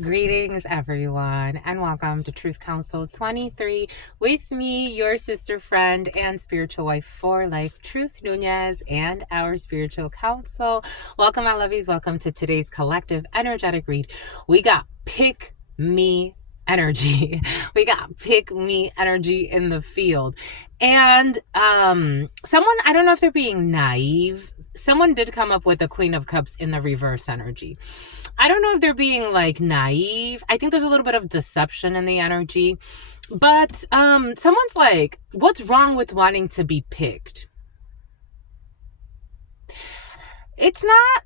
Greetings, everyone, and welcome to Truth Council 23 with me, your sister friend and spiritual wife for life, Truth Nunez, and our spiritual council. Welcome, my lovies. Welcome to today's collective energetic read. We got pick me energy. We got pick me energy in the field. And someone, I don't know if they're being naive. Someone did come up with the Queen of Cups in the reverse energy. I don't know if they're being like naive. I think there's a little bit of deception in the energy. But someone's like, what's wrong with wanting to be picked?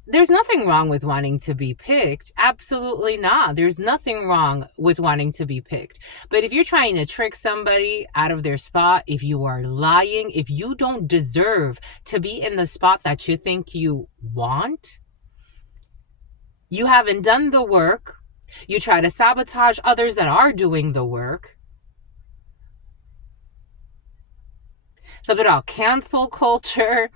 There's nothing wrong with wanting to be picked. Absolutely not. There's nothing wrong with wanting to be picked. But if you're trying to trick somebody out of their spot, if you are lying, if you don't deserve to be in the spot that you think you want, you haven't done the work, you try to sabotage others that are doing the work. Something about cancel culture.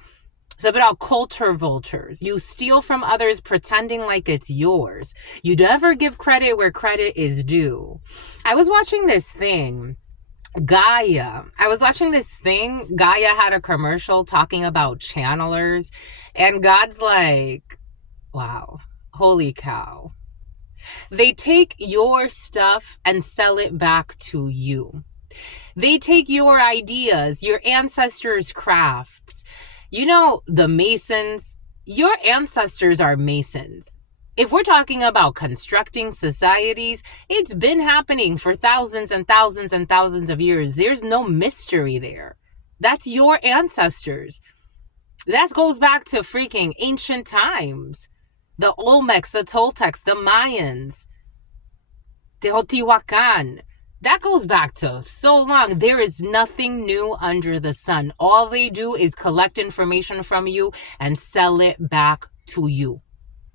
Something about culture vultures. You steal from others pretending like it's yours. You never give credit where credit is due. I was watching this thing. Gaia had a commercial talking about channelers. And God's like, wow, holy cow. They take your stuff and sell it back to you. They take your ideas, your ancestors' crafts. You know, the Masons, your ancestors are Masons. If we're talking about constructing societies, it's been happening for thousands and thousands and thousands of years. There's no mystery there. That's your ancestors. That goes back to freaking ancient times. The Olmecs, the Toltecs, the Mayans, Teotihuacan. That goes back to so long. There is nothing new under the sun. All they do is collect information from you and sell it back to you.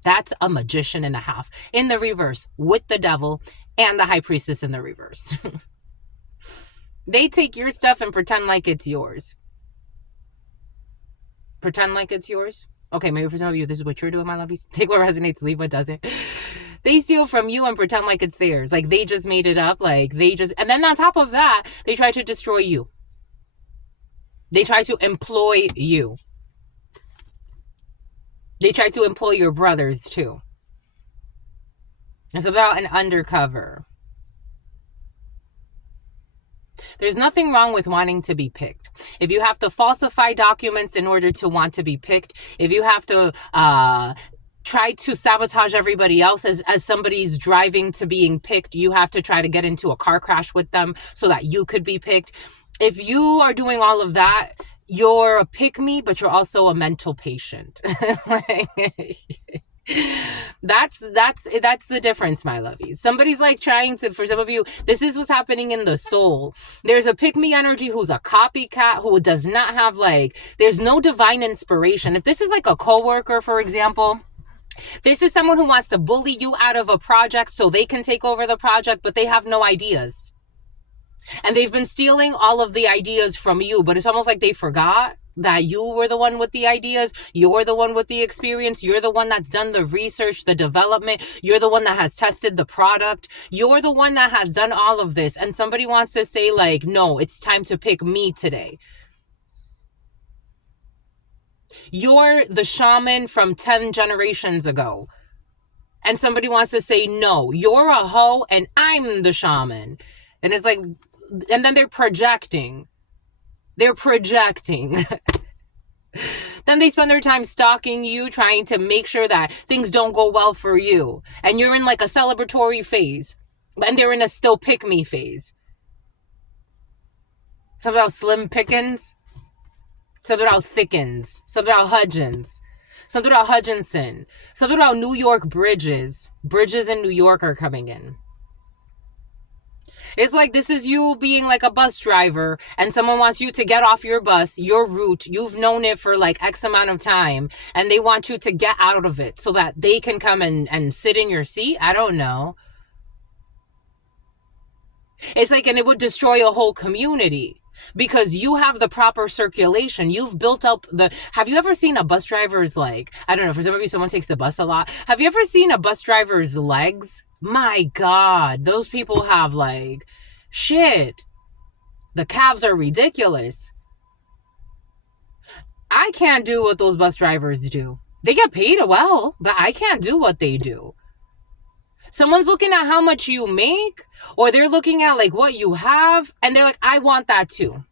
That's a magician and a half. In the reverse, with the devil and the high priestess in the reverse. They take your stuff and pretend like it's yours. Pretend like it's yours? Okay, maybe for some of you, this is what you're doing, my lovies. Take what resonates, leave what doesn't. They steal from you and pretend like it's theirs. Like they just made it up. And then on top of that, they try to destroy you. They try to employ you. They try to employ your brothers too. It's about an undercover. There's nothing wrong with wanting to be picked. If you have to falsify documents in order to want to be picked, if you have to try to sabotage everybody else as somebody's driving to being picked, you have to try to get into a car crash with them so that you could be picked. If you are doing all of that, you're a pick-me, but you're also a mental patient. That's the difference, my lovies. Somebody's like trying to, for some of you, this is what's happening in the soul. There's a pick-me energy who's a copycat, who does not have there's no divine inspiration. If this is like a coworker, for example, this is someone who wants to bully you out of a project so they can take over the project, but they have no ideas. And they've been stealing all of the ideas from you, but it's almost like they forgot that you were the one with the ideas. You're the one with the experience. You're the one that's done the research, the development. You're the one that has tested the product. You're the one that has done all of this. And somebody wants to say no, it's time to pick me today. You're the shaman from 10 generations ago. And somebody wants to say, no, you're a hoe and I'm the shaman. And it's like, and then they're projecting. Then they spend their time stalking you, trying to make sure that things don't go well for you. And you're in a celebratory phase. And they're in a still pick me phase. Something about slim pickings. Something about thickens. Something about Hudgens. Something about Hutchinson. Something about New York bridges. Bridges in New York are coming in. It's like this is you being a bus driver and someone wants you to get off your bus, your route. You've known it for X amount of time and they want you to get out of it so that they can come and sit in your seat. I don't know. It's and it would destroy a whole community. Because you have the proper circulation. You've built up have you ever seen a bus driver's I don't know, for some of you, someone takes the bus a lot. Have you ever seen a bus driver's legs? My God, those people have like shit. The cabs are ridiculous. I can't do what those bus drivers do. They get paid well, but I can't do what they do. Someone's looking at how much you make, or they're looking at like what you have, and they're like, I want that too.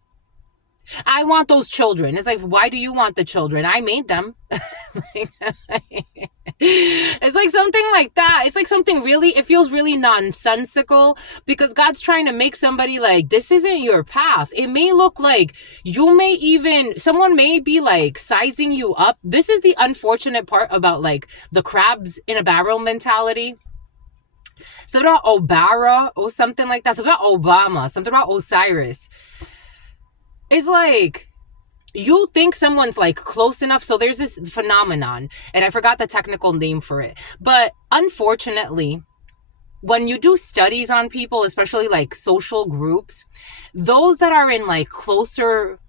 I want those children. It's like, why do you want the children? I made them. It's like something like that. It's like something really, it feels really nonsensical because God's trying to make somebody like, this isn't your path. It may look like you may even, someone may be like sizing you up. This is the unfortunate part about like the crabs in a barrel mentality. Something about Obara or something like that. Something about Obama. Something about Osiris. It's like, you think someone's like close enough. So there's this phenomenon, and I forgot the technical name for it. But unfortunately, when you do studies on people, especially like social groups, those that are in like closer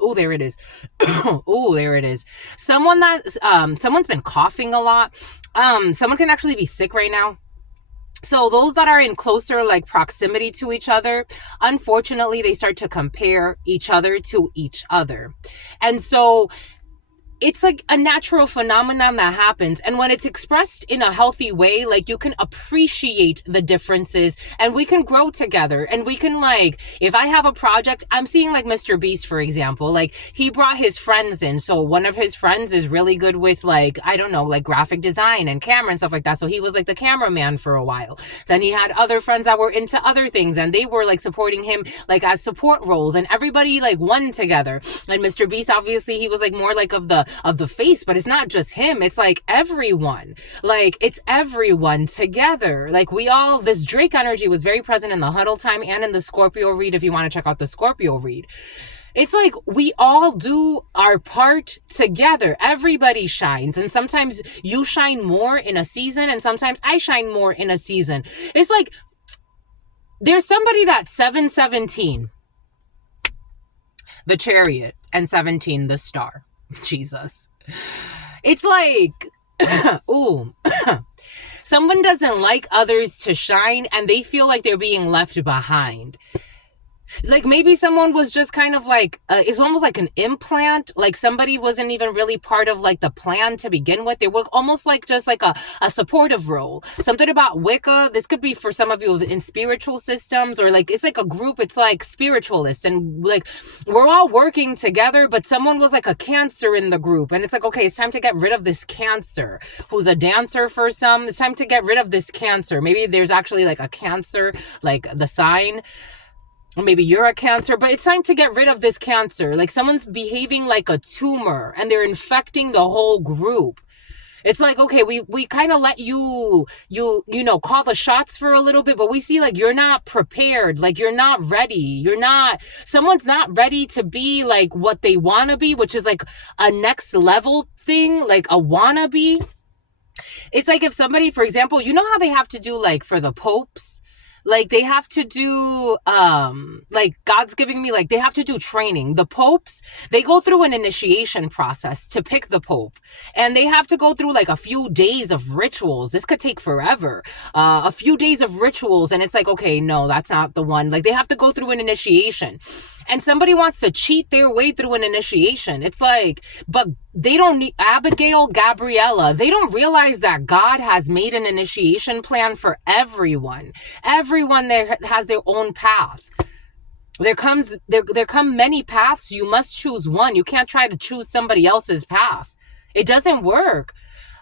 oh, there it is. Oh, there it is. Someone's been coughing a lot. Someone can actually be sick right now. So those that are in closer like proximity to each other, unfortunately, they start to compare each other to each other. And so it's like a natural phenomenon that happens. And when it's expressed in a healthy way, like you can appreciate the differences and we can grow together. And we can like, if I have a project, I'm seeing like Mr. Beast, for example, like he brought his friends in. So one of his friends is really good with like, I don't know, like graphic design and camera and stuff like that. So he was like the cameraman for a while. Then he had other friends that were into other things and they were like supporting him like as support roles, and everybody like won together. And Mr. Beast, obviously he was like more like of the face, but it's not just him. It's like everyone, like it's everyone together. Like we all, this Drake energy was very present in the huddle time and in the Scorpio read. If you want to check out the Scorpio read, it's like we all do our part together. Everybody shines. And sometimes you shine more in a season and sometimes I shine more in a season. It's like there's somebody that's 717, the chariot, and 17, the star. Jesus. It's like, ooh, someone doesn't like others to shine and they feel like they're being left behind. Like maybe someone was just kind of like, it's almost like an implant. Like somebody wasn't even really part of like the plan to begin with. They were almost like just like a supportive role. Something about Wicca. This could be for some of you in spiritual systems, or like, it's like a group. It's like spiritualists and like we're all working together, but someone was like a Cancer in the group. And it's like, okay, it's time to get rid of this Cancer who's a dancer for some. It's time to get rid of this Cancer. Maybe there's actually like a Cancer, like the sign. Or maybe you're a Cancer, but it's time to get rid of this Cancer. Like someone's behaving like a tumor and they're infecting the whole group. It's like, okay, we kind of let you know, call the shots for a little bit, but we see like you're not prepared, like you're not ready. Someone's not ready to be like what they want to be, which is like a next level thing, like a wannabe. It's like if somebody, for example, you know how they have to do like for the popes, like they have to do like God's giving me like they have to do training. The popes, they go through an initiation process to pick the pope, and they have to go through like a few days of rituals. This could take forever. A few days of rituals, and it's like, okay, no, that's not the one. Like they have to go through an initiation. And somebody wants to cheat their way through an initiation. It's like, but they don't need Abigail, Gabriella. They don't realize that God has made an initiation plan for everyone. Everyone there has their own path. There come many paths. You must choose one. You can't try to choose somebody else's path. It doesn't work.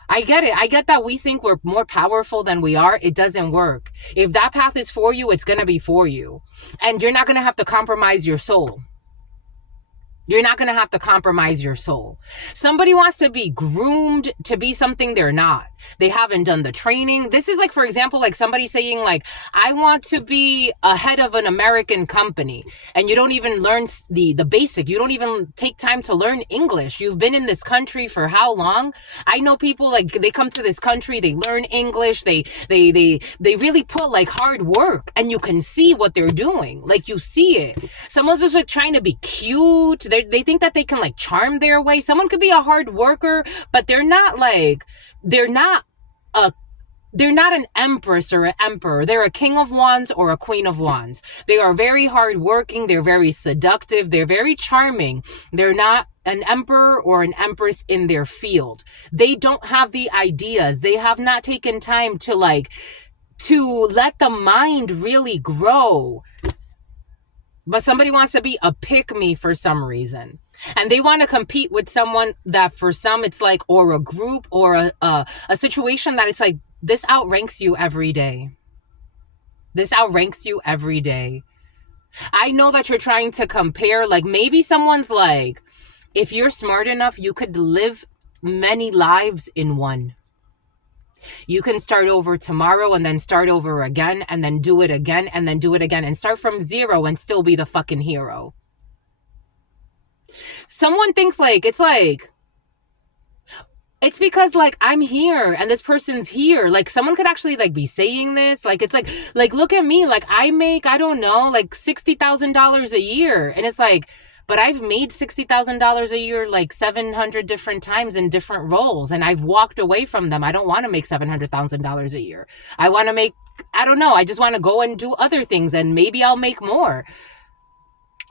I get it. I get that we think we're more powerful than we are. It doesn't work. If that path is for you, it's going to be for you. And you're not going to have to compromise your soul. You're not going to have to compromise your soul. Somebody wants to be groomed to be something they're not. They haven't done the training. This is like, for example, like somebody saying like, I want to be a head of an American company. And you don't even learn the basic. You don't even take time to learn English. You've been in this country for how long? I know people like they come to this country, they learn English. They really put like hard work, and you can see what they're doing. Like you see it. Someone's just like trying to be cute. They think that they can like charm their way. Someone could be a hard worker, but they're not a they're not an empress or an emperor. They're a king of wands or a queen of wands. They are very hardworking. They're very seductive. They're very charming. They're not an emperor or an empress in their field. They don't have the ideas. They have not taken time to to let the mind really grow. But somebody wants to be a pick-me for some reason. And they want to compete with someone that for some it's like, or a group or a situation that it's like, this outranks you every day. This outranks you every day. I know that you're trying to compare, like maybe someone's like, if you're smart enough, you could live many lives in one. You can start over tomorrow and then start over again and then do it again and then do it again and start from zero and still be the fucking hero. Someone thinks it's because like I'm here and this person's here. Like someone could actually like be saying this. Like it's like look at me. Like I make, I don't know, like $60,000 a year. And it's like, but I've made $60,000 a year like 700 different times in different roles. And I've walked away from them. I don't want to make $700,000 a year. I want to make, I don't know. I just want to go and do other things and maybe I'll make more.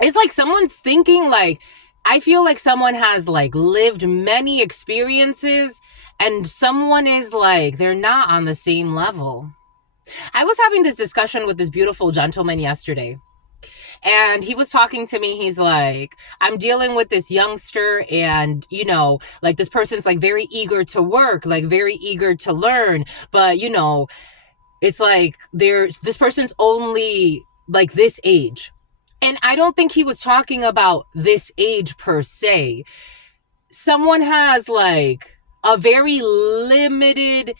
It's like someone's thinking like, I feel like someone has like lived many experiences and someone is like, they're not on the same level. I was having this discussion with this beautiful gentleman yesterday and he was talking to me. He's like, I'm dealing with this youngster and, you know, like this person's like very eager to work, like very eager to learn. But, you know, it's like this person's only like this age. And I don't think he was talking about this age per se. Someone has like a very limited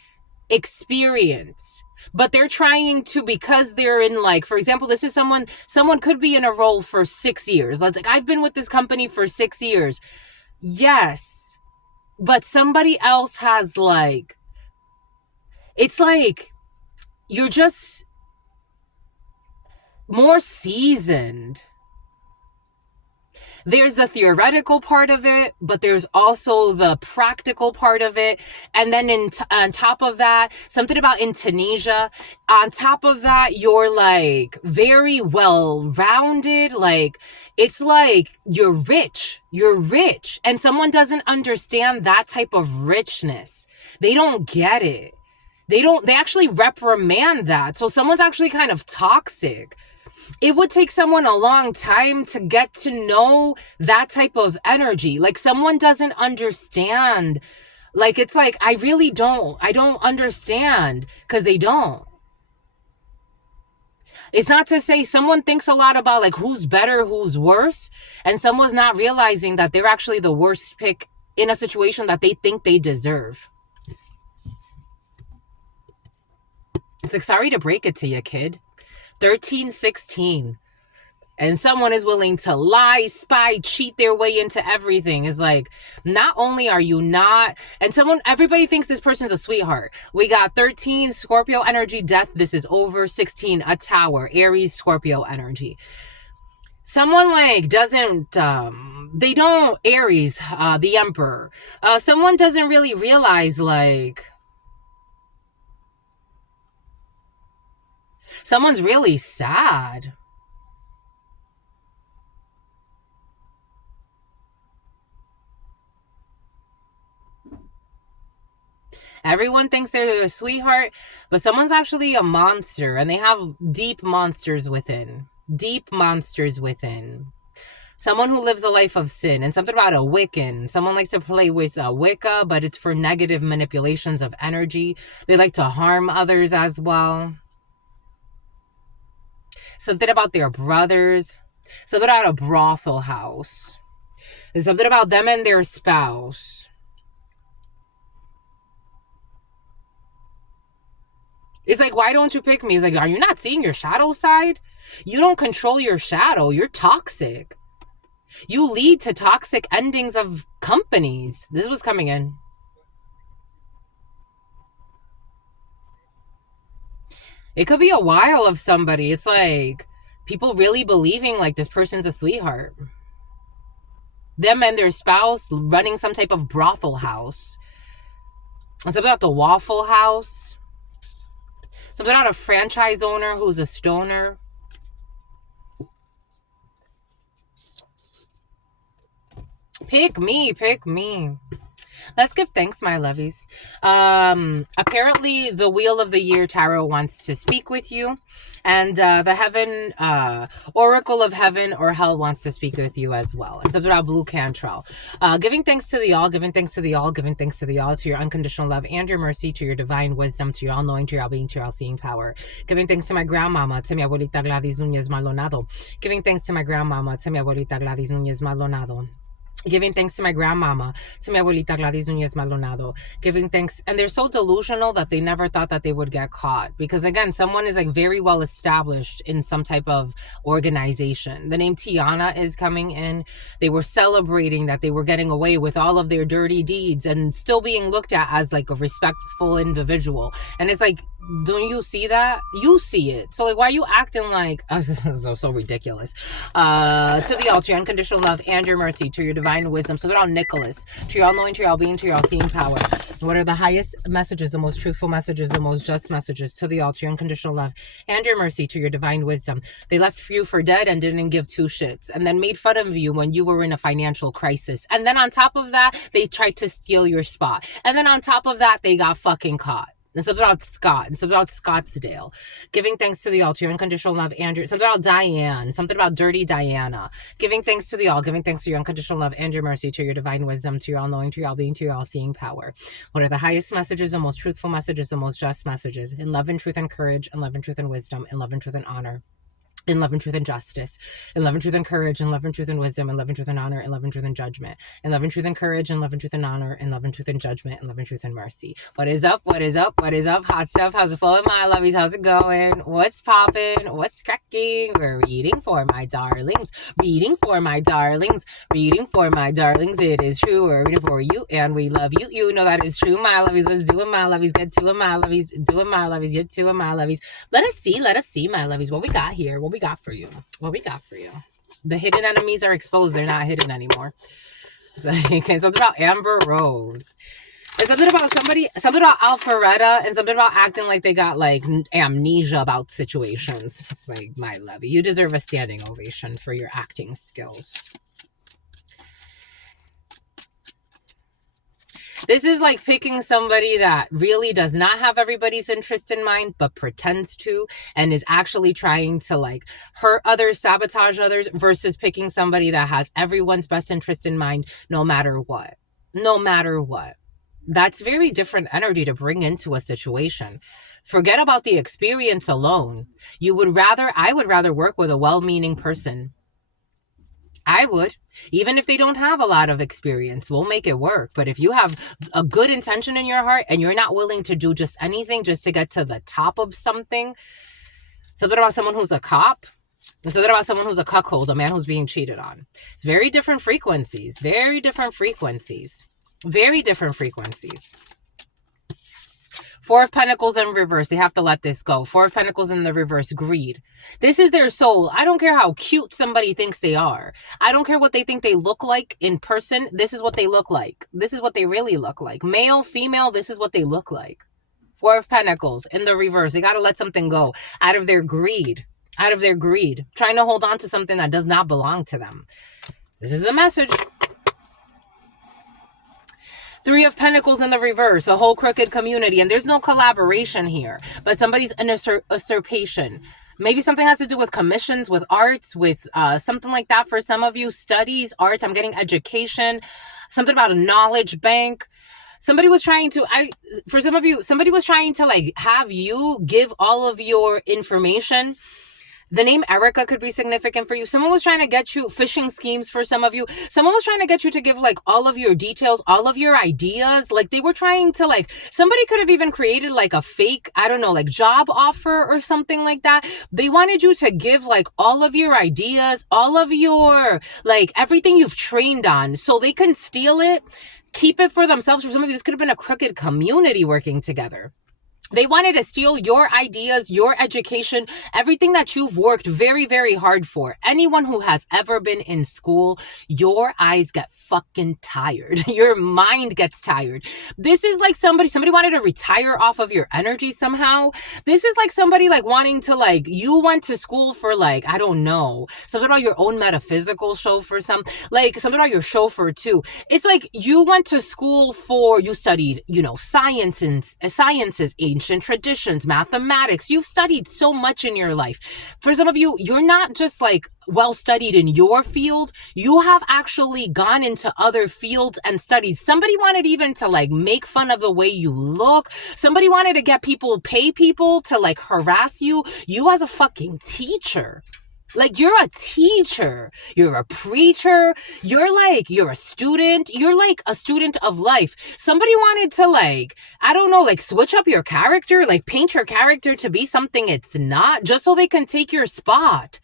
experience, but they're trying to, because they're in like, for example, this is someone could be in a role for 6 years. Like I've been with this company for 6 years. Yes. But somebody else has like, it's like, you're just more seasoned. There's the theoretical part of it, but there's also the practical part of it. And then on top of that, something about in Tunisia, on top of that, you're like very well-rounded. Like, it's like you're rich. And someone doesn't understand that type of richness. They don't get it. They actually reprimand that. So someone's actually kind of toxic. It would take someone a long time to get to know that type of energy. Like someone doesn't understand. Like it's like, I don't understand because they don't. It's not to say someone thinks a lot about like who's better, who's worse. And someone's not realizing that they're actually the worst pick in a situation that they think they deserve. It's like, sorry to break it to you, kid. 13, 16. And someone is willing to lie, spy, cheat their way into everything. It's like, not only are you not, and everybody thinks this person's a sweetheart. We got 13, Scorpio energy, death, this is over. 16, a tower, Aries, Scorpio energy. Someone like doesn't, they don't, Aries, the emperor. Someone doesn't really realize like, someone's really sad. Everyone thinks they're a sweetheart, but someone's actually a monster and they have deep monsters within. Deep monsters within. Someone who lives a life of sin. And something about a Wiccan. Someone likes to play with a Wicca, but it's for negative manipulations of energy. They like to harm others as well. Something about their brothers. Something about a brothel house. There's something about them and their spouse. It's like, why don't you pick me? It's like, are you not seeing your shadow side? You don't control your shadow. You're toxic. You lead to toxic endings of companies. This was coming in. It could be a while of somebody. It's like people really believing like this person's a sweetheart. Them and their spouse running some type of brothel house. It's about the Waffle House. Something about a franchise owner who's a stoner. Pick me, pick me. Let's give thanks, my lovies. Apparently, the Wheel of the Year Tarot wants to speak with you. And the Heaven, Oracle of Heaven or Hell wants to speak with you as well. It's about Blue Cantrell. Giving thanks to the all, giving thanks to the all, giving thanks to the all, to your unconditional love and your mercy, to your divine wisdom, to your all-knowing, to your all-being, to your all-seeing power. Giving thanks to my grandmama, to mi abuelita Gladys Nunez Maldonado. Giving thanks to my grandmama, to mi abuelita Gladys Nunez Maldonado. Giving thanks to my grandmama, to mi abuelita Gladys Nunez Maldonado. Giving thanks, and they're so delusional that they never thought that they would get caught. Because again, someone is like very well established in some type of organization. The name Tiana is coming in. They were celebrating that they were getting away with all of their dirty deeds and still being looked at as like a respectful individual. And it's like, don't you see that? You see it. So like, why are you acting like so ridiculous? To the all, to your unconditional love and your mercy, to your divine wisdom. So they're all Nicholas, to your all-knowing, to your all-being, to your all-seeing power. What are the highest messages, the most truthful messages, the most just messages? To the all, to your unconditional love and your mercy, to your divine wisdom. They left you for dead and didn't give two shits, and then made fun of you when you were in a financial crisis. And then on top of that, they tried to steal your spot. And then on top of that, they got fucking caught. It's about Scott. It's about Scottsdale. Giving thanks to the all, to your unconditional love and your... Something about Diane. Something about Dirty Diana. Giving thanks to the all. Giving thanks to your unconditional love and your mercy, to your divine wisdom, to your all-knowing, to your all-being, to your all-seeing power. What are the highest messages, the most truthful messages, the most just messages? In love and truth and courage, in love and truth and wisdom, in love and truth and honor. In love and truth and justice, in love and truth and courage, in love and truth and wisdom, in love and truth and honor, in love and truth and judgment, in love and truth and courage, in love and truth and honor, in love and truth and judgment, in love and truth and mercy. What is up? What is up? What is up? Hot stuff. How's it flowing, my lovies? How's it going? What's popping? What's cracking? We're reading for my darlings. Reading for my darlings. Reading for my darlings. It is true. We're reading for you, and we love you. You know that is true, my lovies. Let's do it, my lovies. Get to it, my lovies. Do it, my lovies. Get to it, my lovies. Let us see, my lovies, what we got here. What we got for you. What we got for you. The hidden enemies are exposed. They're not hidden anymore. Okay, something about Amber Rose. There's something about something about Alpharetta, and something about acting like they got like amnesia about situations. It's like, my love, you deserve a standing ovation for your acting skills. This is like picking somebody that really does not have everybody's interest in mind, but pretends to, and is actually trying to like hurt others, sabotage others, versus picking somebody that has everyone's best interest in mind, no matter what. No matter what. That's very different energy to bring into a situation. Forget about the experience alone. I would rather work with a well-meaning person. I would. Even if they don't have a lot of experience, we'll make it work. But if you have a good intention in your heart and you're not willing to do just anything just to get to the top of something, something about someone who's a cop, something about someone who's a cuckold, a man who's being cheated on. It's very different frequencies. Very different frequencies. Very different frequencies. Four of Pentacles in reverse. They have to let this go. Four of Pentacles in the reverse. Greed. This is their soul. I don't care how cute somebody thinks they are. I don't care what they think they look like in person. This is what they look like. This is what they really look like. Male, female, this is what they look like. Four of Pentacles in the reverse. They got to let something go out of their greed. Out of their greed. Trying to hold on to something that does not belong to them. This is the message. Three of Pentacles in the reverse, a whole crooked community. And there's no collaboration here, but somebody's an usurpation. Maybe something has to do with commissions, with arts, with something like that for some of you. Studies, arts, I'm getting education. Something about a knowledge bank. Somebody was trying to, for some of you, somebody was trying to like have you give all of your information. The name Erica could be significant for you. Someone was trying to get you phishing schemes for some of you. Someone was trying to get you to give like all of your details, all of your ideas. Like they were trying to like, somebody could have even created like a fake, I don't know, like job offer or something like that. They wanted you to give like all of your ideas, all of your, like everything you've trained on so they can steal it, keep it for themselves. For some of you, this could have been a crooked community working together. They wanted to steal your ideas, your education, everything that you've worked very, very hard for. Anyone who has ever been in school, your eyes get fucking tired. Your mind gets tired. This is like somebody wanted to retire off of your energy somehow. This is like somebody like wanting to like, you went to school for like, I don't know, something about your own metaphysical chauffeur, like something about your chauffeur too. It's like you went to school for, you studied, sciences, ancient traditions, mathematics. You've studied so much in your life. For some of you, you're not just like well studied in your field. You have actually gone into other fields and studied. Somebody wanted even to like make fun of the way you look. Somebody wanted to pay people to like harass you. You as a fucking teacher. Like, you're a teacher, you're a preacher, you're a student, you're like a student of life. Somebody wanted to like, I don't know, like switch up your character, like paint your character to be something it's not, just so they can take your spot.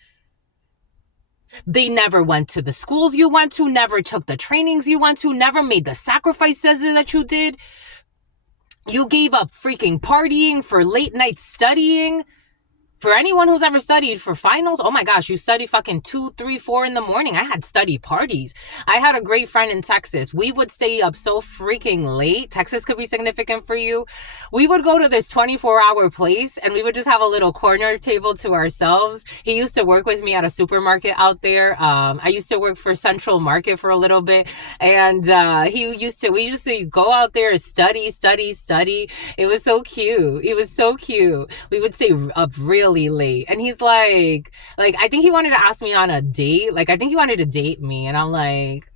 They never went to the schools you went to, never took the trainings you went to, never made the sacrifices that you did. You gave up freaking partying for late night studying. For anyone who's ever studied for finals, oh my gosh, you study fucking 2, 3, 4 in the morning. I had study parties. I had a great friend in Texas. We would stay up so freaking late. Texas could be significant for you. We would go to this 24-hour place and we would just have a little corner table to ourselves. He used to work with me at a supermarket out there. I used to work for Central Market for a little bit. And we used to go out there and study. It was so cute. We would stay up really late, and he's like I think he wanted to ask me on a date. Like, I think he wanted to date me, and I'm like,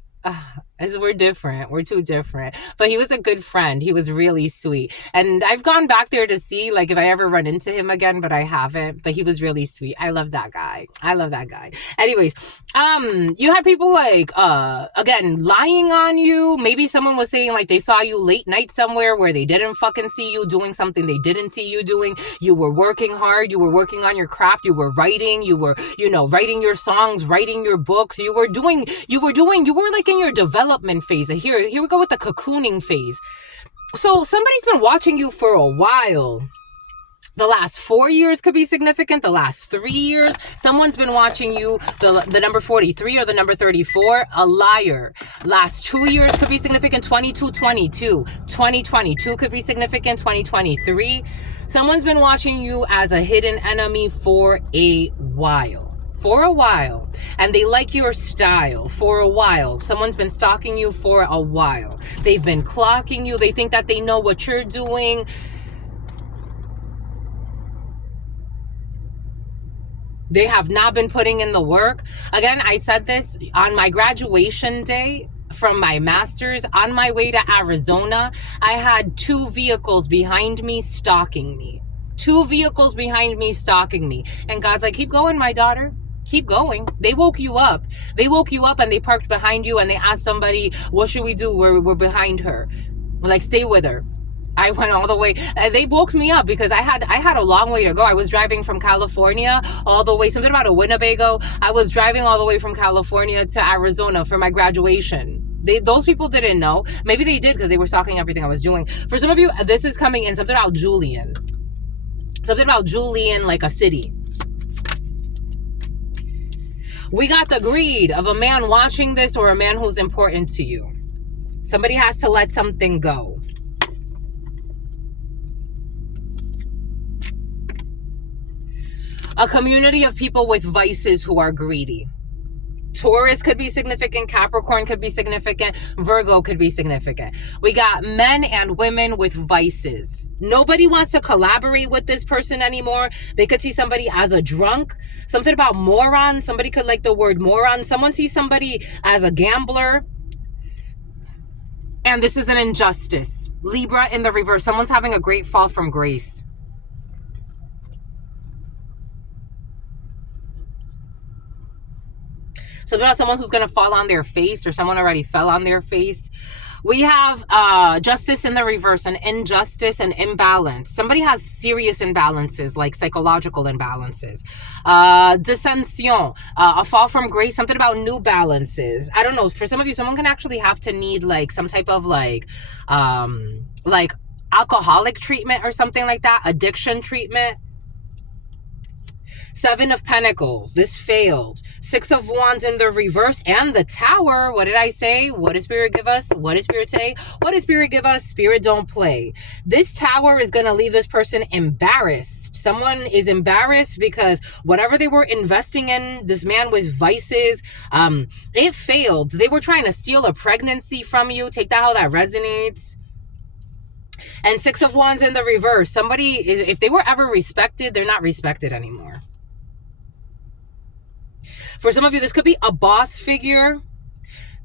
we're different. We're too different. But he was a good friend. He was really sweet. And I've gone back there to see like if I ever run into him again, but I haven't. But he was really sweet. I love that guy. Anyways, you had people like again lying on you. Maybe someone was saying like they saw you late night somewhere where they didn't fucking see you doing something they didn't see you doing. You were working hard. You were working on your craft. You were writing. You were, writing your songs, writing your books. You were like in your development phase. Here we go with the cocooning phase. So somebody's been watching you for a while. The last 4 years could be significant. The last 3 years, someone's been watching you. The number 43 or the number 34, a liar. Last 2 years could be significant. 2022 could be significant. 2023. Someone's been watching you as a hidden enemy for a while. And they like your style for a while. Someone's been stalking you for a while. They've been clocking you. They think that they know what you're doing. They have not been putting in the work. Again, I said this on my graduation day from my master's. On my way to Arizona, I had 2 vehicles behind me stalking me. 2 vehicles behind me stalking me. And God's like, keep going, my daughter. Keep going. They woke you up and they parked behind you and they asked somebody, what should we do? We're behind her. Like, stay with her. I went all the way. They woke me up because I had a long way to go. I was driving from California all the way, something about a Winnebago. I was driving all the way from California to Arizona for my graduation. Those people didn't know. Maybe they did because they were stalking everything I was doing. For some of you, this is coming in something about Julian. Something about Julian, like a city. We got the greed of a man watching this or a man who's important to you. Somebody has to let something go. A community of people with vices who are greedy. Taurus could be significant. Capricorn could be significant. Virgo could be significant. We got men and women with vices. Nobody wants to collaborate with this person anymore. They could see somebody as a drunk. Something about moron. Somebody could like the word moron. Someone sees somebody as a gambler. And this is an injustice. Libra in the reverse. Someone's having a great fall from grace. So about someone who's going to fall on their face, or someone already fell on their face. We have justice in the reverse, an injustice, an imbalance. Somebody has serious imbalances, like psychological imbalances. Dissension, a fall from grace, something about new balances. I don't know. For some of you, someone can actually have to need like some type of like alcoholic treatment or something like that, addiction treatment. Seven of Pentacles, this failed. Six of Wands in the reverse, and the Tower. What did I say? What did Spirit give us? What did Spirit say? What did Spirit give us? Spirit don't play. This Tower is going to leave this person embarrassed. Someone is embarrassed because whatever they were investing in, this man with vices, it failed. They were trying to steal a pregnancy from you. Take that how that resonates. And Six of Wands in the reverse. Somebody, if they were ever respected, they're not respected anymore. For some of you, this could be a boss figure.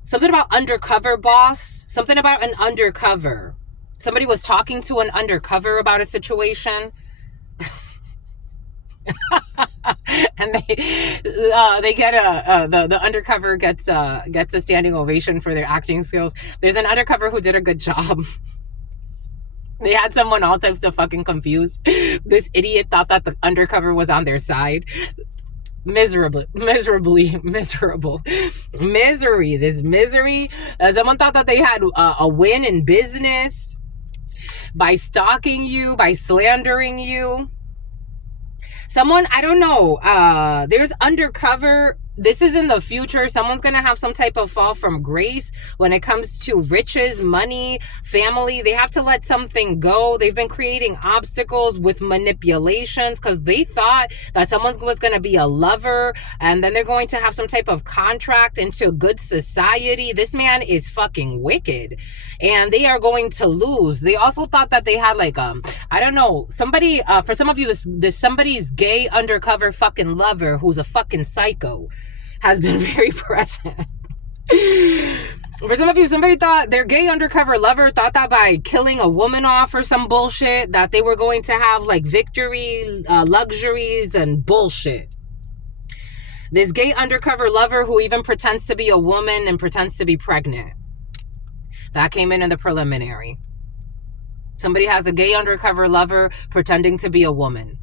Something about undercover boss. Something about an undercover. Somebody was talking to an undercover about a situation. And they get the undercover gets a standing ovation for their acting skills. There's an undercover who did a good job. They had someone all types of fucking confused. This idiot thought that the undercover was on their side. Miserable. This misery. Someone thought that they had a win in business by stalking you, by slandering you. Someone, I don't know, there's undercover. This is in the future. Someone's going to have some type of fall from grace when it comes to riches, money, family. They have to let something go. They've been creating obstacles with manipulations because they thought that someone was going to be a lover and then they're going to have some type of contract into good society. This man is fucking wicked and they are going to lose. They also thought that they had like, I don't know, somebody, for some of you, this somebody's gay undercover fucking lover who's a fucking psycho has been very present. For some of you, somebody thought their gay undercover lover thought that by killing a woman off or some bullshit that they were going to have like victory, luxuries and bullshit. This gay undercover lover who even pretends to be a woman and pretends to be pregnant. That came in the preliminary. Somebody has a gay undercover lover pretending to be a woman.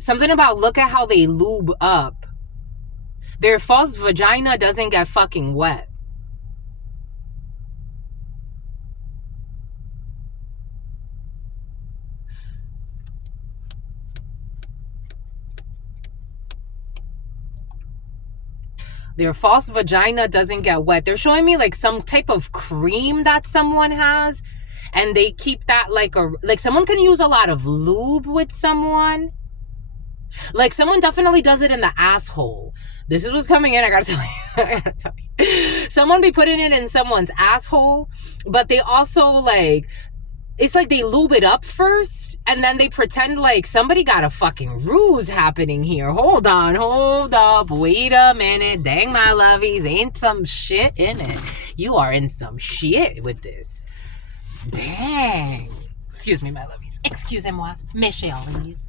Something about look at how they lube up. Their false vagina doesn't get fucking wet. Their false vagina doesn't get wet. They're showing me like some type of cream that someone has. And they keep that like someone can use a lot of lube with someone. Like someone definitely does it in the asshole. This is what's coming in. I gotta tell you. Someone be putting it in someone's asshole, but they also like, it's like they lube it up first and then they pretend like somebody got a fucking ruse happening here. Hold on, hold up, wait a minute. Dang, my lovies, ain't some shit in it. You are in some shit with this. Dang. Excuse me, my lovies. Excusez-moi, mes chéris.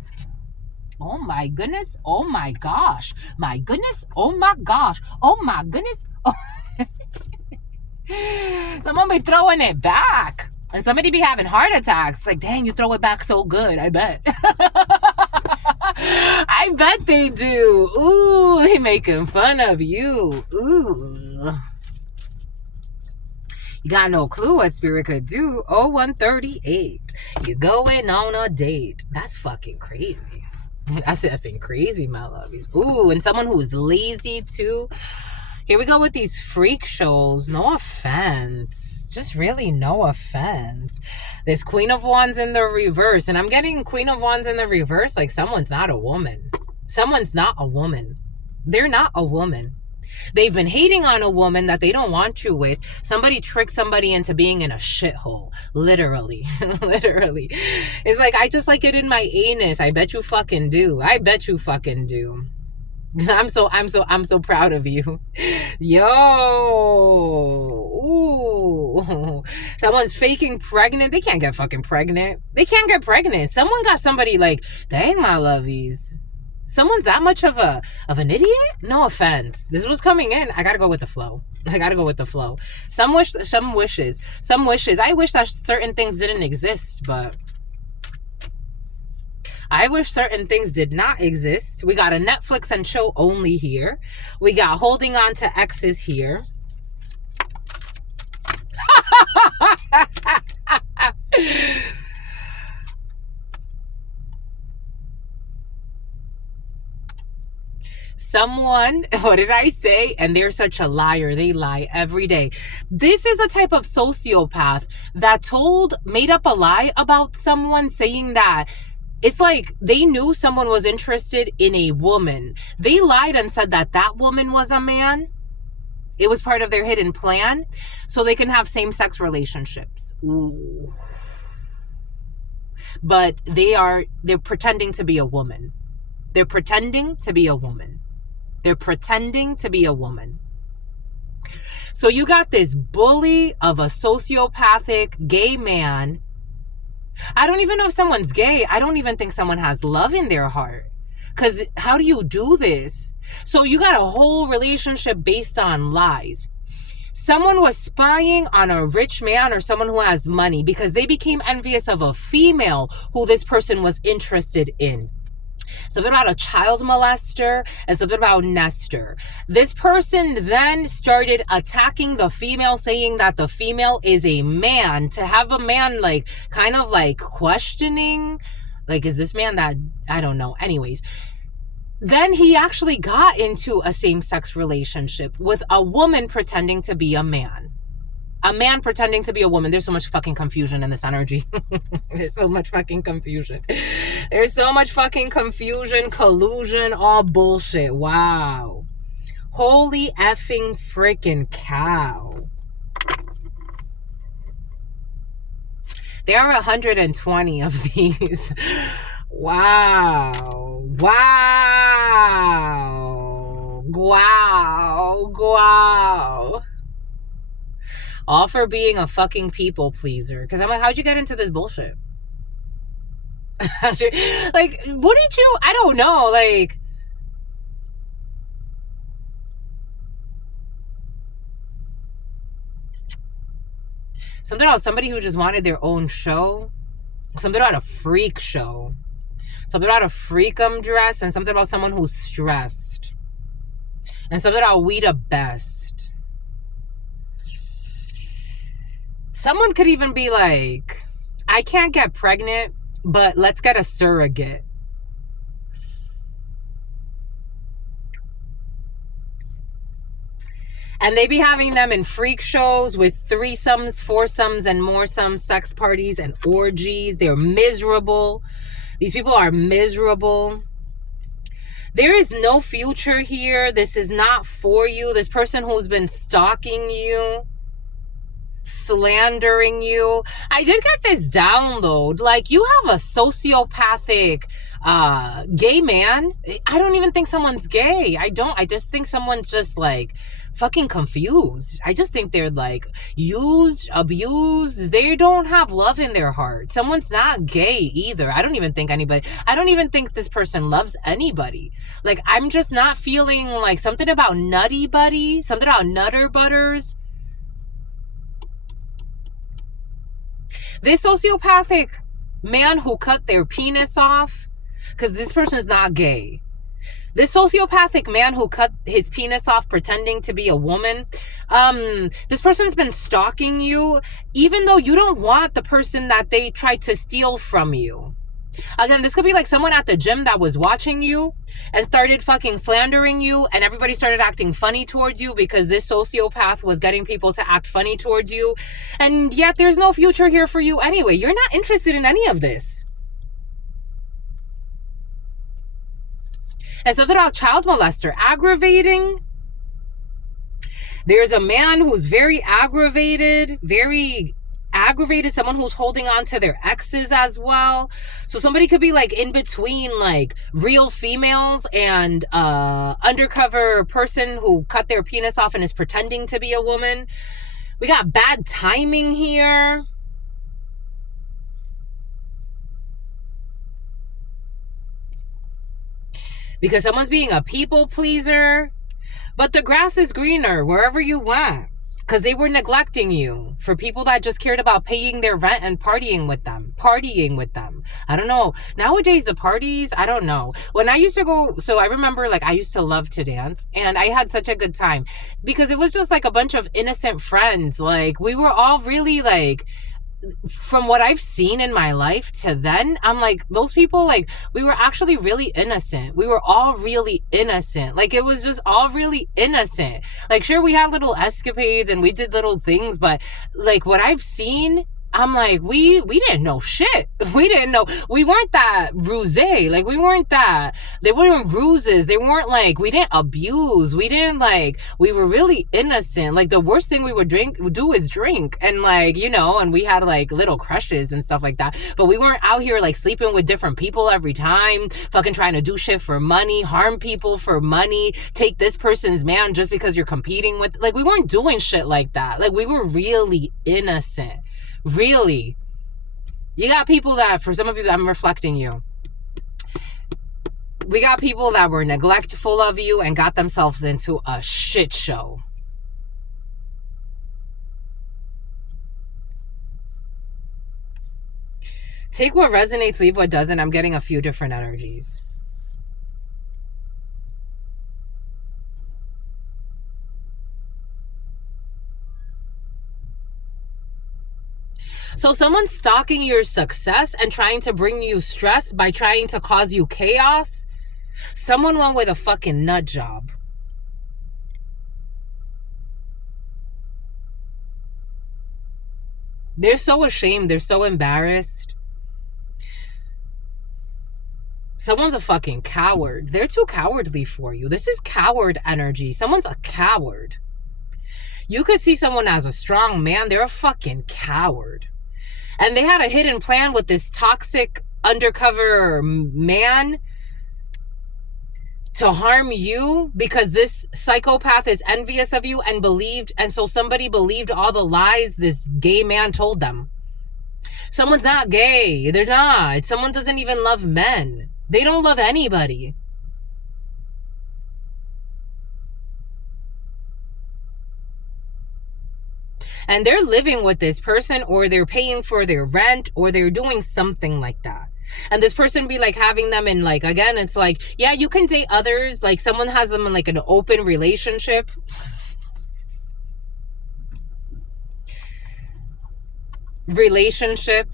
Oh my goodness. Oh my gosh. My goodness. Oh my gosh. Oh my goodness. Oh. Someone be throwing it back. And somebody be having heart attacks. Like, dang, you throw it back so good. I bet. I bet they do. Ooh, they making fun of you. Ooh. You got no clue what Spirit could do. 0138. You're going on a date. That's fucking crazy. That's effing crazy, my lovies. Ooh, and someone who's lazy too. Here we go with these freak shows. No offense. Just really no offense. This Queen of Wands in the reverse. And I'm getting Queen of Wands in the reverse like someone's not a woman. Someone's not a woman. They're not a woman. They've been hating on a woman that they don't want you with. Somebody tricked somebody into being in a shithole. Literally. Literally. It's like, I just like it in my anus. I bet you fucking do. I bet you fucking do. I'm so proud of you. Yo. Ooh. Someone's faking pregnant. They can't get fucking pregnant. They can't get pregnant. Someone got somebody like, dang, my lovies. Someone's that much of an idiot? No offense. This was coming in. I gotta go with the flow. I gotta go with the flow. Some wishes. I wish that certain things didn't exist, but I wish certain things did not exist. We got a Netflix and chill only here. We got holding on to exes here. someone, what did I say? And they're such a liar. They lie every day. This is a type of sociopath that made up a lie about someone, saying that it's like they knew someone was interested in a woman. They lied and said that that woman was a man. It was part of their hidden plan so they can have same-sex relationships. Ooh. But they're pretending to be a woman. They're pretending to be a woman. They're pretending to be a woman. So you got this bully of a sociopathic gay man. I don't even know if someone's gay. I don't even think someone has love in their heart. Because how do you do this? So you got a whole relationship based on lies. Someone was spying on a rich man or someone who has money because they became envious of a female who this person was interested in. Something about a child molester and something about Nestor. This person then started attacking the female, saying that the female is a man, to have a man like kind of like questioning, like, is this man that, I don't know. Anyways, then he actually got into a same-sex relationship with a woman pretending to be a man. A man pretending to be a woman. There's so much fucking confusion in this energy. There's so much fucking confusion. There's so much fucking confusion, collusion, all bullshit. Wow. Holy effing freaking cow. There are 120 of these. Wow. Wow. Wow. Wow. All for being a fucking people pleaser. Because I'm like, how'd you get into this bullshit? Like, what did you, I don't know, like, something about somebody who just wanted their own show. Something about a freak show. Something about a freakum dress. And something about someone who's stressed. And something about we the best. Someone could even be like, I can't get pregnant, but let's get a surrogate. And they be having them in freak shows with threesomes, foursomes, and moresomes, sex parties and orgies. They're miserable. These people are miserable. There is no future here. This is not for you. This person who's been stalking you, slandering you. I did get this download. Like, you have a sociopathic gay man. I don't even think someone's gay. I just think someone's just like fucking confused. I just think they're like used, abused. They don't have love in their heart. Someone's not gay either. I don't even think this person loves anybody. Like, I'm just not feeling like something about nutty buddy, something about nutter butters. This sociopathic man who cut their penis off, because this person is not gay. This sociopathic man who cut his penis off pretending to be a woman, this person's been stalking you, even though you don't want the person that they tried to steal from you. Again, this could be like someone at the gym that was watching you and started fucking slandering you, and everybody started acting funny towards you because this sociopath was getting people to act funny towards you. And yet there's no future here for you anyway. You're not interested in any of this. And something about child molester, aggravating. There's a man who's very aggravated, someone who's holding on to their exes as well. So somebody could be like in between like real females and undercover person who cut their penis off and is pretending to be a woman. We got bad timing here. Because someone's being a people pleaser. But the grass is greener wherever you went. Because they were neglecting you for people that just cared about paying their rent and partying with them. I don't know. Nowadays, the parties, I don't know. When I used to go, so I remember like I used to love to dance. And I had such a good time. Because it was just like a bunch of innocent friends. Like we were all really like from what I've seen in my life to then, I'm like, those people, like, we were actually really innocent. We were all really innocent. Like, it was just all really innocent. Like, sure, we had little escapades and we did little things, but like what I've seen, I'm like, we didn't know shit. We didn't know. We weren't that rusé. Like, we weren't that. They weren't ruses. They weren't like, we didn't abuse. We didn't like, we were really innocent. Like, the worst thing we would do is drink. And like, you know, and we had like little crushes and stuff like that. But we weren't out here like sleeping with different people every time, fucking trying to do shit for money, harm people for money, take this person's man just because you're competing with. Like, we weren't doing shit like that. Like, we were really innocent. Really. You got people that, for some of you, I'm reflecting you. We got people that were neglectful of you and got themselves into a shit show. Take what resonates, leave what doesn't. I'm getting a few different energies. So someone's stalking your success and trying to bring you stress by trying to cause you chaos. Someone went with a fucking nut job. They're so ashamed. They're so embarrassed. Someone's a fucking coward. They're too cowardly for you. This is coward energy. Someone's a coward. You could see someone as a strong man. They're a fucking coward. And they had a hidden plan with this toxic undercover man to harm you because this psychopath is envious of you and believed. And so somebody believed all the lies this gay man told them. Someone's not gay. They're not. Someone doesn't even love men. They don't love anybody. And they're living with this person, or they're paying for their rent, or they're doing something like that. And this person be like having them in like, again, it's like, yeah, you can date others. Like, someone has them in like an open relationship.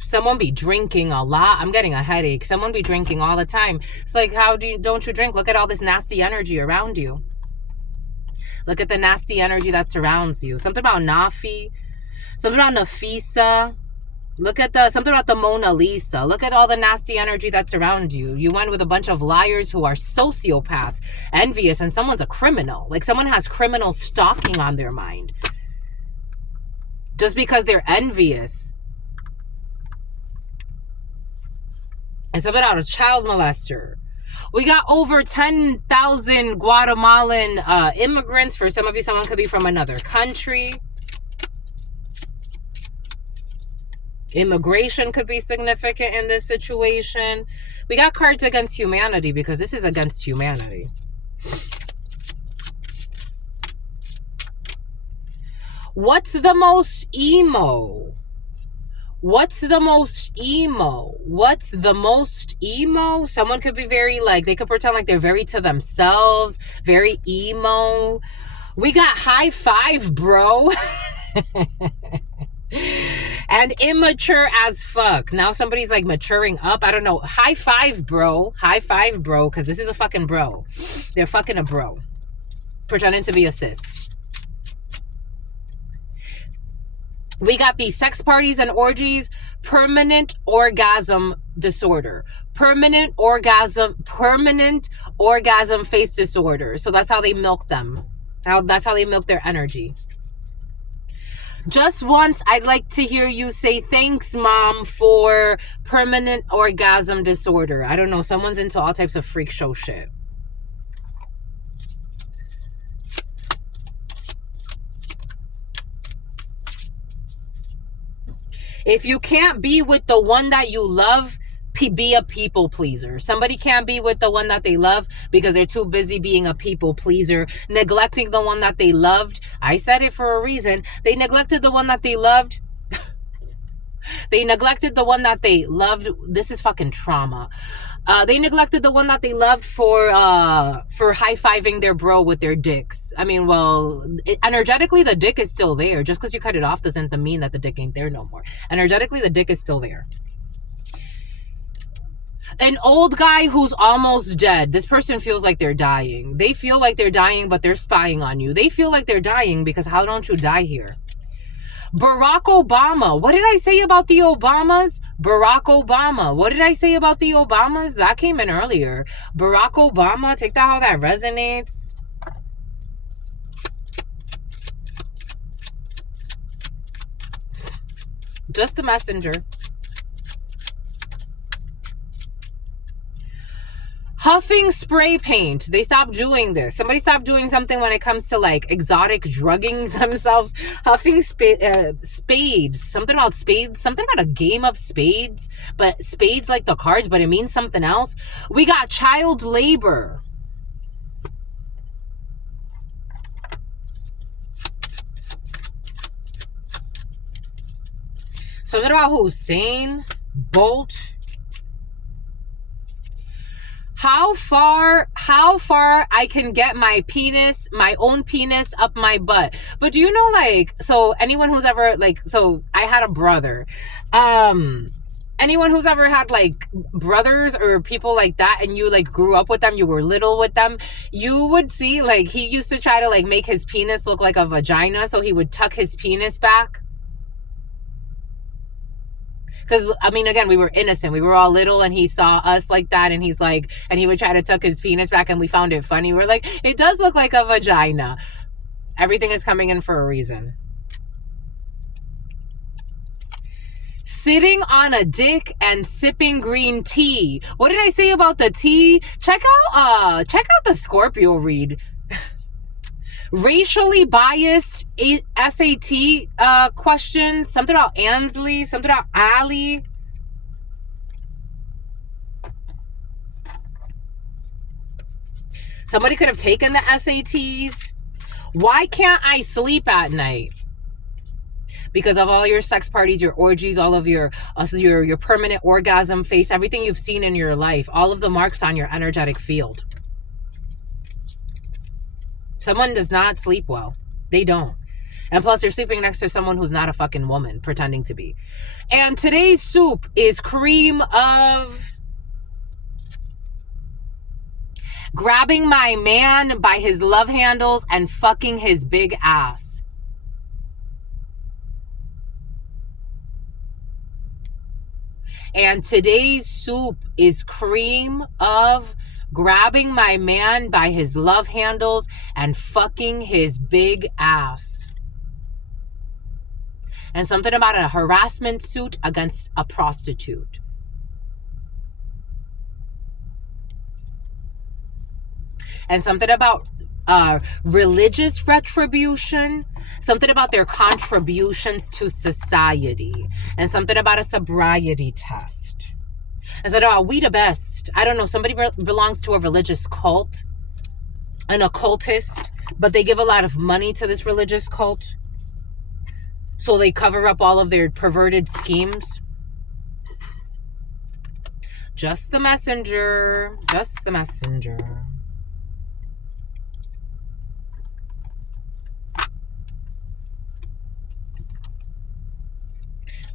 Someone be drinking a lot. I'm getting a headache. Someone be drinking all the time. It's like, don't you drink? Look at all this nasty energy around you. Look at the nasty energy that surrounds you. Something about Nafi. Something about Nafisa. Look at something about the Mona Lisa. Look at all the nasty energy that's around you. You went with a bunch of liars who are sociopaths, envious, and someone's a criminal. Like, someone has criminal stalking on their mind. Just because they're envious. And something about a child molester. We got over 10,000 Guatemalan immigrants. For some of you, someone could be from another country. Immigration could be significant in this situation. We got cards against humanity because this is against humanity. What's the most emo? What's the most emo? What's the most emo? Someone could be very like, they could pretend like they're very to themselves, very emo. We got high five, bro. And immature as fuck. Now somebody's like maturing up. I don't know. High five, bro. High five, bro. Because this is a fucking bro. They're fucking a bro. Pretending to be a sis. We got these sex parties and orgies. Permanent orgasm disorder. Permanent orgasm face disorder. So that's how they milk them. That's how they milk their energy. Just once, I'd like to hear you say, thanks, Mom, for permanent orgasm disorder. I don't know. Someone's into all types of freak show shit. If you can't be with the one that you love, be a people pleaser. Somebody can't be with the one that they love because they're too busy being a people pleaser, neglecting the one that they loved. I said it for a reason. They neglected the one that they loved They neglected the one that they loved. This is fucking trauma. They neglected the one that they loved for high-fiving their bro with their dicks. I mean, well, energetically, the dick is still there. Just because you cut it off doesn't mean that the dick ain't there no more. Energetically, the dick is still there. An old guy who's almost dead. This person feels like they're dying. They feel like they're dying, but they're spying on you. They feel like they're dying because how don't you die here? Barack Obama. What did I say about the Obamas? Barack Obama. What did I say about the Obamas? That came in earlier. Barack Obama. Take that how that resonates. Just the messenger. Huffing spray paint. They stopped doing this. Somebody stopped doing something when it comes to like exotic drugging themselves. Huffing spades. Something about spades. Something about a game of spades. But spades like the cards, but it means something else. We got child labor. Something about Hussein Bolt. How far I can get my own penis up my butt. But do you know, like, so anyone who's ever, like, so I had a brother. Anyone who's ever had, like, brothers or people like that, and you, like, grew up with them, you were little with them, you would see, like, he used to try to, like, make his penis look like a vagina, so he would tuck his penis back. Because, I mean, again, we were innocent. We were all little, and he saw us like that, and he's like, and he would try to tuck his penis back, and we found it funny. We're like, it does look like a vagina. Everything is coming in for a reason. Sitting on a dick and sipping green tea. What did I say about the tea? Check out the Scorpio read. Racially biased SAT questions. Something about Ansley. Something about Ali. Somebody could have taken the SATs. Why can't I sleep at night? Because of all your sex parties, your orgies, all of your permanent orgasm face, everything you've seen in your life, all of the marks on your energetic field. Someone does not sleep well. They don't. And plus, they're sleeping next to someone who's not a fucking woman, pretending to be. And today's soup is cream of grabbing my man by his love handles and fucking his big ass. And today's soup is cream of grabbing my man by his love handles and fucking his big ass. And something about a harassment suit against a prostitute. And something about religious retribution. Something about their contributions to society. And something about a sobriety test. And something about we the best. I don't know, somebody belongs to a religious cult. An occultist. But they give a lot of money to this religious cult. So they cover up all of their perverted schemes. Just the messenger. Just the messenger.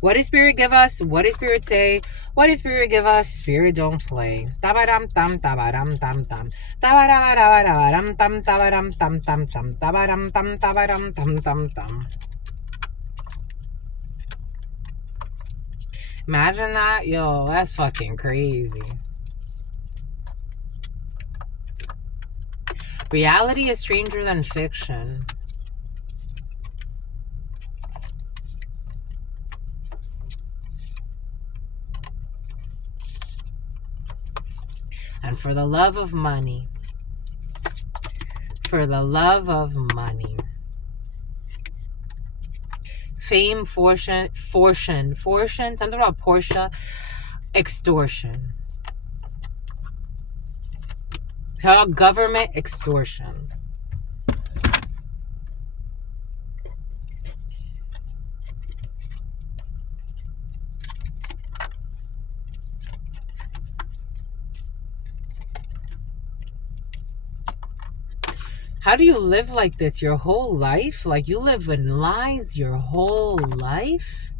What does Spirit give us? What does Spirit say? What does Spirit give us? Spirit don't play. Tabaram tam tabaram tam tam. Tabaram tam tabaram tam tam tam. Tabaram tam tabaram tam tam tam. Imagine that. Yo, that's fucking crazy. Reality is stranger than fiction. And for the love of money. For the love of money. Fame, fortune, something about Portia, extortion. Government extortion. How do you live like this your whole life? Like you live in lies your whole life?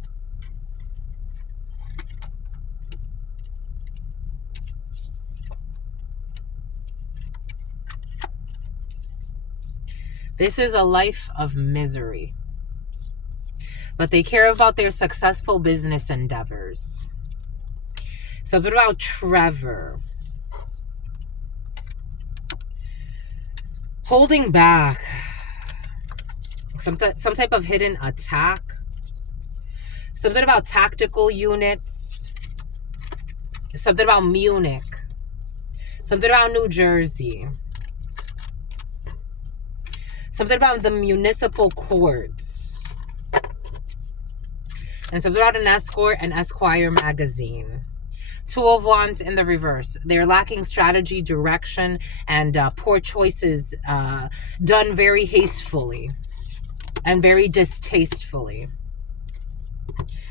This is a life of misery. But they care about their successful business endeavors. Something about Trevor. Holding back. Some type of hidden attack. Something about tactical units. Something about Munich. Something about New Jersey. Something about the municipal courts. And something about an escort and Esquire magazine. Two of Wands in the reverse. They're lacking strategy, direction, and poor choices done very hastefully and very distastefully.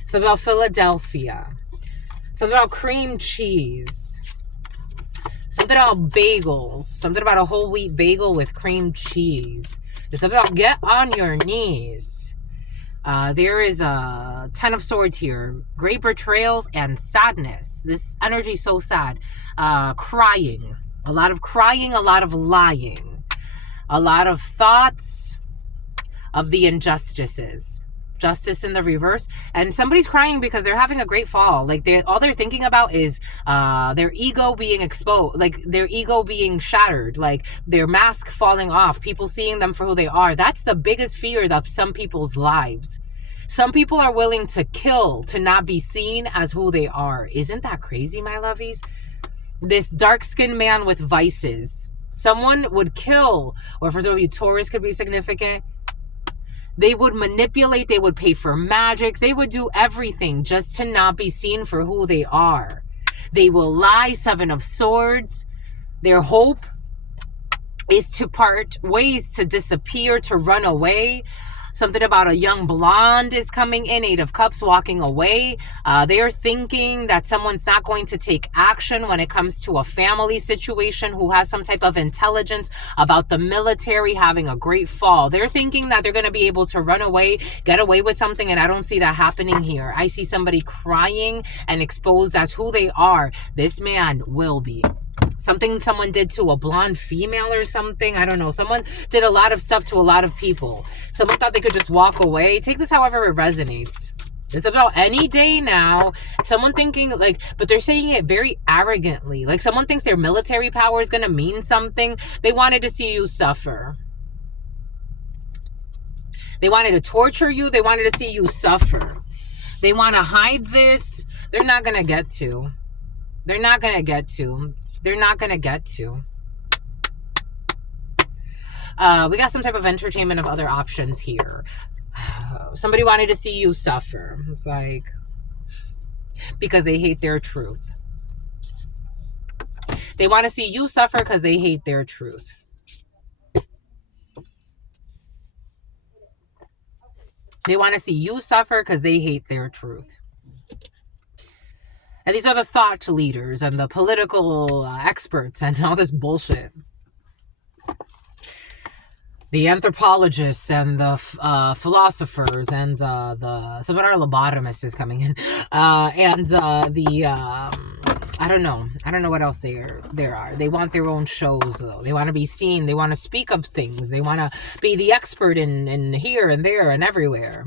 Something about Philadelphia. Something about cream cheese. Something about bagels. Something about a whole wheat bagel with cream cheese. It's about get on your knees. There is a 10 of Swords here. Great betrayals and sadness. This energy is so sad. Crying. A lot of crying, a lot of lying. A lot of thoughts of the injustices. Justice in the reverse. And somebody's crying because they're having a great fall. Like all they're thinking about is their ego being exposed, like their ego being shattered, like their mask falling off, people seeing them for who they are. That's the biggest fear of some people's lives. Some people are willing to kill to not be seen as who they are. Isn't that crazy, my lovies? This dark-skinned man with vices. Someone would kill, or for some of you, Taurus could be significant. They would manipulate, they would pay for magic, they would do everything just to not be seen for who they are. They will lie, 7 of Swords. Their hope is to part ways, to disappear, to run away. Something about a young blonde is coming in, 8 of Cups, walking away. They are thinking that someone's not going to take action when it comes to a family situation, who has some type of intelligence about the military having a great fall. They're thinking that they're going to be able to run away, get away with something, and I don't see that happening here. I see somebody crying and exposed as who they are. This man will be. Something someone did to a blonde female or something. I don't know. Someone did a lot of stuff to a lot of people. Someone thought they could just walk away. Take this however it resonates. It's about any day now. Someone thinking like, but they're saying it very arrogantly. Like someone thinks their military power is going to mean something. They wanted to see you suffer. They wanted to torture you. They wanted to see you suffer. They want to hide this. They're not going to get to. They're not going to get to. They're not going to get to. We got some type of entertainment of other options here. Somebody wanted to see you suffer. It's like, because they hate their truth. They want to see you suffer because they hate their truth. They want to see you suffer because they hate their truth. And these are the thought leaders and the political experts and all this bullshit. The anthropologists and the philosophers and some of our lobotomists is coming in. I don't know what else there are. They want their own shows, though. They want to be seen. They want to speak of things. They want to be the expert in here and there and everywhere.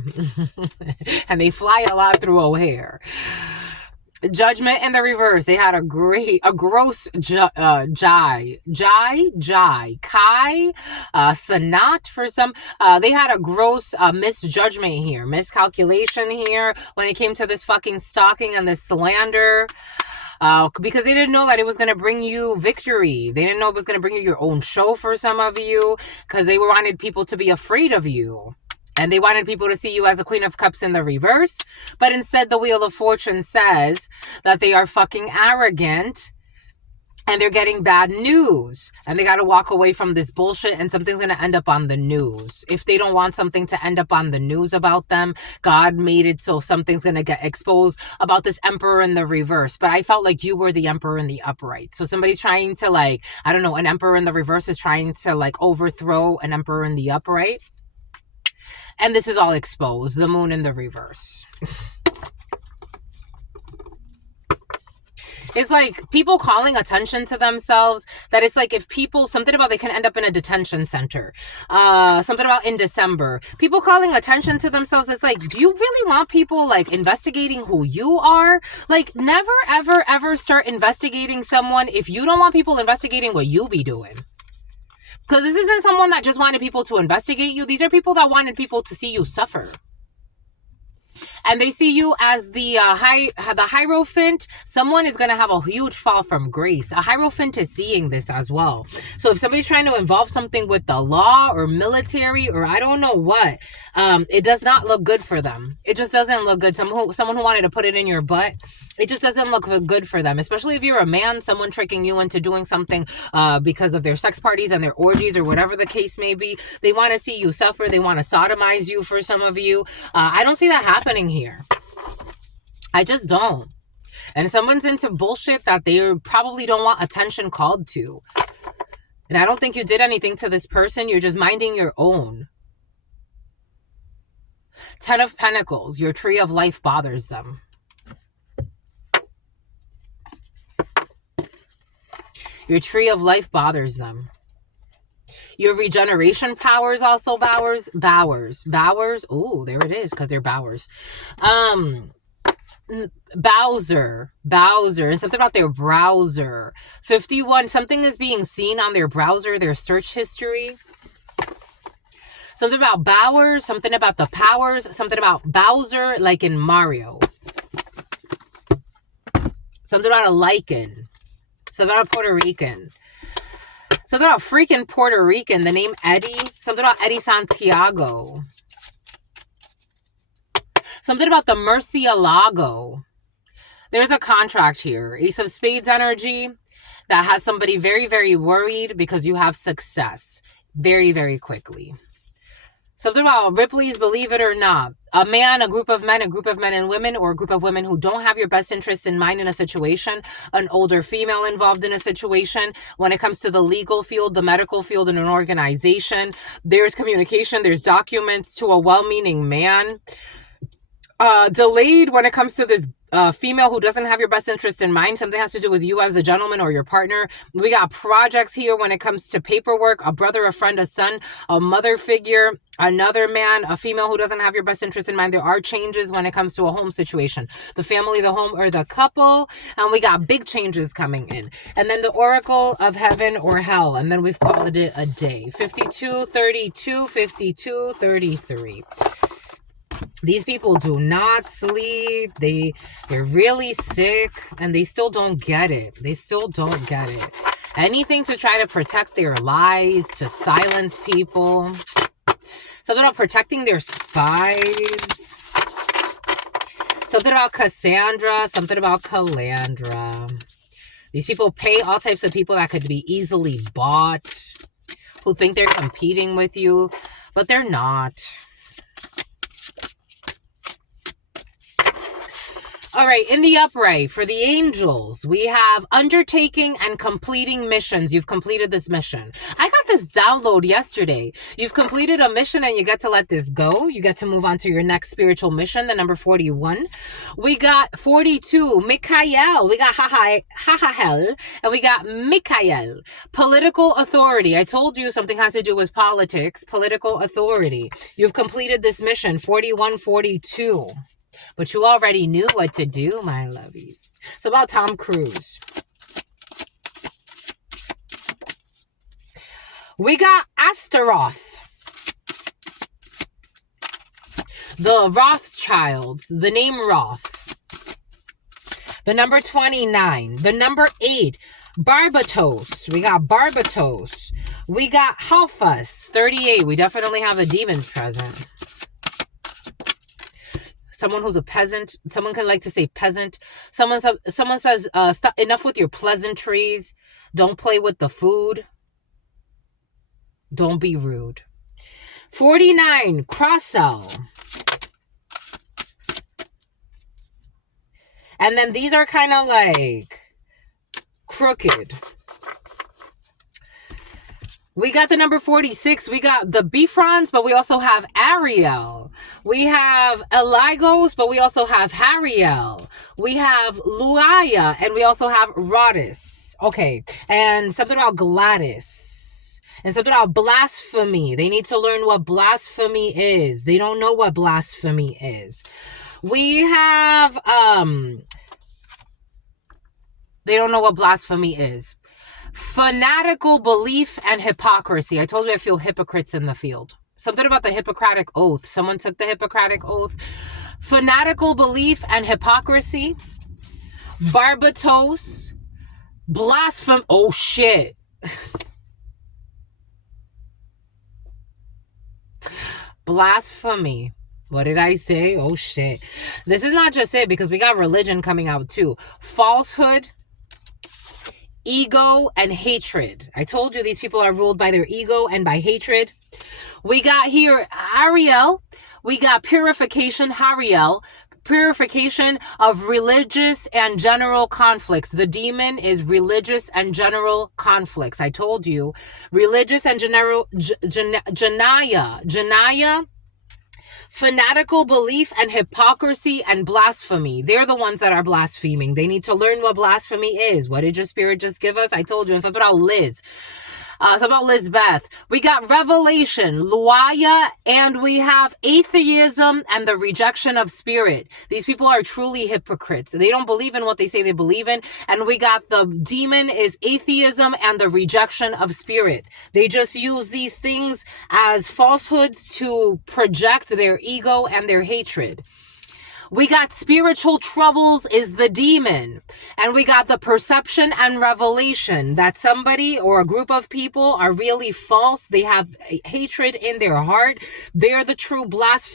And they fly a lot through O'Hare. Judgment in the reverse. They had a gross Kai, Sanat for some. They had a gross misjudgment here, miscalculation here when it came to this fucking stalking and this slander. Because they didn't know that it was going to bring you victory. They didn't know it was going to bring you your own show for some of you, because they wanted people to be afraid of you. And they wanted people to see you as a Queen of Cups in the reverse. But instead, the Wheel of Fortune says that they are fucking arrogant and they're getting bad news, and they got to walk away from this bullshit, and something's going to end up on the news. If they don't want something to end up on the news about them, God made it so something's going to get exposed about this emperor in the reverse. But I felt like you were the emperor in the upright. So somebody's trying to, like, I don't know, an emperor in the reverse is trying to, like, overthrow an emperor in the upright. And this is all exposed, the moon in the reverse. It's like people calling attention to themselves, that it's like if people, something about they can end up in a detention center. Something about in December. People calling attention to themselves, it's like, do you really want people like investigating who you are? Like never, ever, ever start investigating someone if you don't want people investigating what you be doing. Because this isn't someone that just wanted people to investigate you. These are people that wanted people to see you suffer. And they see you as the Hierophant. Someone is going to have a huge fall from grace. A Hierophant is seeing this as well. So if somebody's trying to involve something with the law or military or I don't know what, it does not look good for them. It just doesn't look good. Someone who wanted to put it in your butt, it just doesn't look good for them. Especially if you're a man, someone tricking you into doing something because of their sex parties and their orgies or whatever the case may be. They want to see you suffer. They want to sodomize you for some of you. I don't see that happening here. I just don't. And someone's into bullshit that they probably don't want attention called to. And I don't think you did anything to this person. You're just minding your own. 10 of Pentacles. Your tree of life bothers them. Your tree of life bothers them. Your regeneration powers also Bowers. Oh, there it is, because they're Bowers. Bowser. And something about their browser. 51. Something is being seen on their browser, their search history. Something about Bowers. Something about the powers. Something about Bowser, like in Mario. Something about a lichen. Something about Puerto Rican. Something about freaking Puerto Rican. The name Eddie. Something about Eddie Santiago. Something about the Murcielago. There's a contract here. Ace of Spades energy that has somebody very, very worried because you have success very, very quickly. Something about Ripley's Believe It or Not. A man, a group of men and women, or a group of women who don't have your best interests in mind in a situation. An older female involved in a situation. When it comes to the legal field, the medical field, in an organization, there's communication, there's documents to a well-meaning man. Delayed when it comes to this female who doesn't have your best interest in mind. Something has to do with you as a gentleman or your partner. We got projects here when it comes to paperwork. A brother, a friend, a son, a mother figure, another man, a female who doesn't have your best interest in mind. There are changes when it comes to a home situation. The family, the home, or the couple. And we got big changes coming in. And then the Oracle of Heaven or Hell. And then we've called it a day. 52, 32, 52, 33. These people do not sleep. They're really sick and they still don't get it. Anything to try to protect their lies, to silence people. Something about protecting their spies. Something about Cassandra. Something about Calandra. These people pay all types of people that could be easily bought, who think they're competing with you, but they're not. All right, in the upright, for the angels, we have undertaking and completing missions. You've completed this mission. I got this download yesterday. You've completed a mission and you get to let this go. You get to move on to your next spiritual mission, the number 41. We got 42, Michael. We got Hahahel, and we got Michael. Political authority. I told you something has to do with politics, political authority. You've completed this mission, 41, 42. But you already knew what to do, my lovies. It's about Tom Cruise. We got Astaroth. The Rothschilds. The name Roth. The number 29. The number 8. Barbatos. We got Barbatos. We got Halfus. 38. We definitely have the demons present. someone who's a peasant. Someone can like to say peasant. Someone says, stop, enough with your pleasantries. Don't play with the food. Don't be rude. 49, cross sell. And then these are kind of like crooked. We got the number 46. We got the Bifrons, but we also have Ariel. We have Eligos, but we also have Hariel. We have Luaya, and we also have Rodis. Okay, and something about Gladys. And something about blasphemy. They need to learn what blasphemy is. They don't know what blasphemy is. We have, they don't know what blasphemy is. Fanatical belief and hypocrisy. I told you I feel hypocrites in the field. Something about the Hippocratic Oath. Someone took the Hippocratic Oath. Fanatical belief and hypocrisy. Barbatos. Blasphemy. Oh, shit. Blasphemy. What did I say? Oh, shit. This is not just it, because we got religion coming out too. Falsehood, ego, and hatred. I told you these people are ruled by their ego and by hatred. We got here Ariel. We got purification, Hariel. Purification of religious and general conflicts. The demon is religious and general conflicts. I told you. Religious and general, Janaya. Fanatical belief and hypocrisy and blasphemy. They're the ones that are blaspheming. They need to learn what blasphemy is. What did your spirit just give us? I told you. It's about Liz. It's about Lizbeth. We got revelation, Luaya, and we have atheism and the rejection of spirit. These people are truly hypocrites. They don't believe in what they say they believe in. And we got the demon is atheism and the rejection of spirit. They just use these things as falsehoods to project their ego and their hatred. We got spiritual troubles is the demon. And we got the perception and revelation that somebody or a group of people are really false. They have hatred in their heart. They're the true blasphemers.